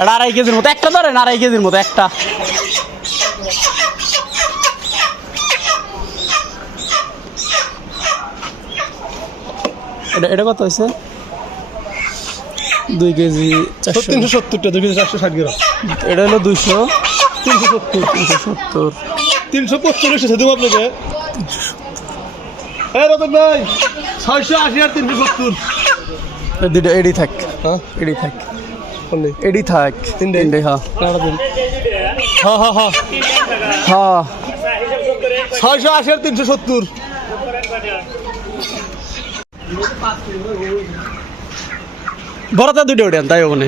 এটা আড়াই কেজির মতো একটা ধরেন আড়াই কেজির মতো একটা। এটা এটা কত হয়েছে? দুই কেজি চারশো। তিনশো সত্তরটা দুই কেজি চারশো ষাট গ্রাম। এটা হলো দুইশো। তিনশো সত্তর। তিনশো সত্তর। তিনশো পঁচল্লিশ এসে দেবো আপনাকে। হ্যাঁ রতন ভাই ছয়শো আশি আর তিনশো সত্তর। দুইটা এডি থাক। হ্যাঁ? এডি থাক। এডি থাক? তিনটে। হ্যাঁ হ্যাঁ হ্যাঁ হ্যাঁ হ্যাঁ ছয়শো আশি আর তিনশো সত্তর। বড়টা দুইটা উঠেন তাই ওখানে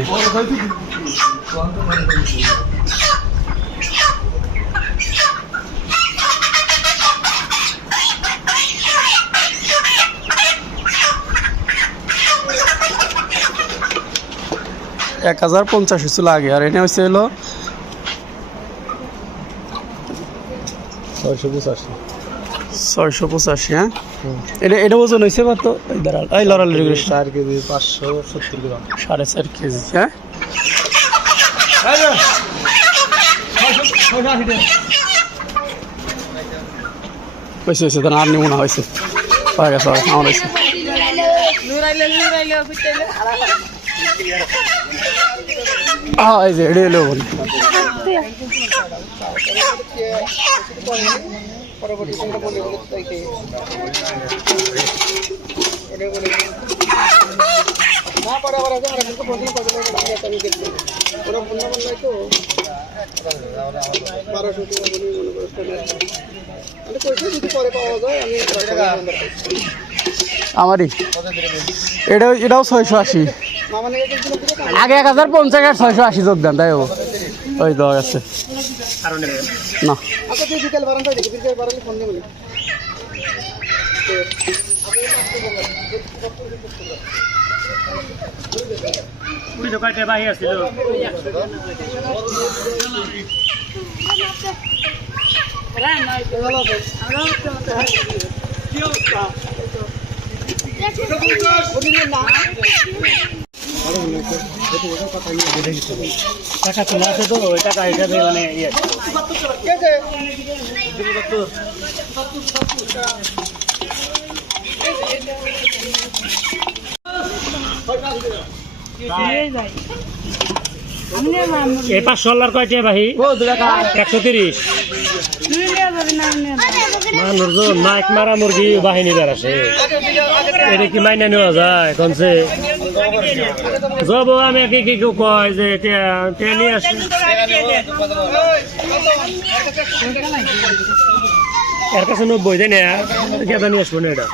এক হাজার পঞ্চাশ ছিল আগে আর এনে হচ্ছে হলো ছয়শো পঁচাশি। ছয়শো পঁচাশি হ্যাঁ? এটা এটা ওজন হয়েছে এই দাঁড়াল এই লড়ালি চার কেজি পাঁচশো সত্তর গ্রাম। সাড়ে চার কেজি হ্যাঁ? হয়েছে হয়েছে তাহলে আর নিব না হয়েছে আমার হয়েছে আমারই। এটা এটাও ছয়শো আশি। আগে এক হাজার পঞ্চাশ আর ছয়শো আশি যোগ দেন তাই ওই দেওয়া গেছে না। টাকা চলে? আসে তো ওই টাকা হিসাবে মানে ইয়ে। এই পাঁচশো আল্লাহর কয়টা ভাই একশো তিরিশ। মানুষজন মাইক মারা মুরগি বাহিনী আছে এটা কি মাইনে নেওয়া যায়? কনসে যাব আমি কি কি কয় যে ট্রেন আসে? এর কাছে নব্বই, তাই না? কেদা নিয়ে আসব না এটা?